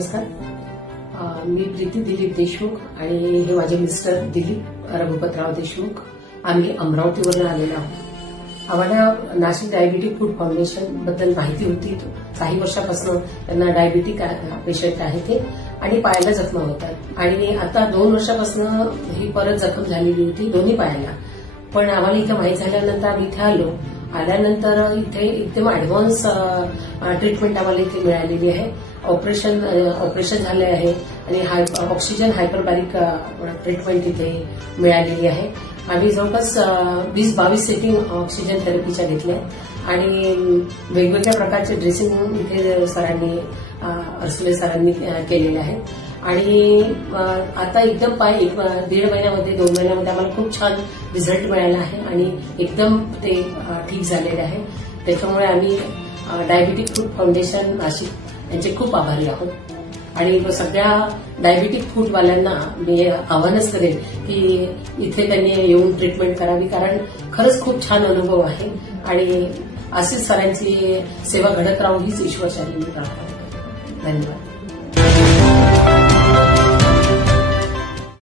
नमस्कार. मी प्रीती दिलीप देशमुख आणि हे माझे मिस्टर दिलीप रघुपतराव देशमुख. आम्ही अमरावतीवरून आलेलो आहोत. आम्हाला नाशिक डायबिटिक फूड फाउंडेशन बद्दल माहिती होती. काही वर्षापासून त्यांना डायबिटिक पेशंट आहे ते आणि पायाला जखमा होतात आणि आता 2 वर्षापासून ही परत जखम झालेली होती दोन्ही पायाला. पण आम्हाला इथे माहीत झाल्यानंतर आम्ही इथे आल्यानंतर इथे एकदम ऍडव्हान्स ट्रीटमेंट आम्हाला इथे मिळालेली आहे. ऑपरेशन झाले आहे आणि ऑक्सिजन हायपरबॅरिक ट्रीटमेंट इथे मिळालेली आहे. आम्ही जवळपास 20-22 सेटिंग ऑक्सिजन थेरपीच्या घेतल्या आणि वेगवेगळ्या प्रकारचे ड्रेसिंग इथे सरांनी अर्सुले सरांनी केलेले आहे आणि आता एकदम 1.5 महिन्यामध्ये 2 महिन्यामध्ये आम्हाला खूप छान रिझल्ट मिळाला आहे आणि एकदम ते ठीक झालेले आहे. त्याच्यामुळे आम्ही डायबिटिक फूड फाउंडेशन नाशिक यांचे खूप आभारी आहोत आणि सगळ्या डायबिटिक फूडवाल्यांना मी आव्हानच करेन की इथे त्यांनी येऊन ट्रीटमेंट करावी, कारण खरंच खूप छान अनुभव आहे आणि अशीच सरांची सेवा घडत राहू हीच ईश्वरचरणी प्रार्थना. धन्यवाद.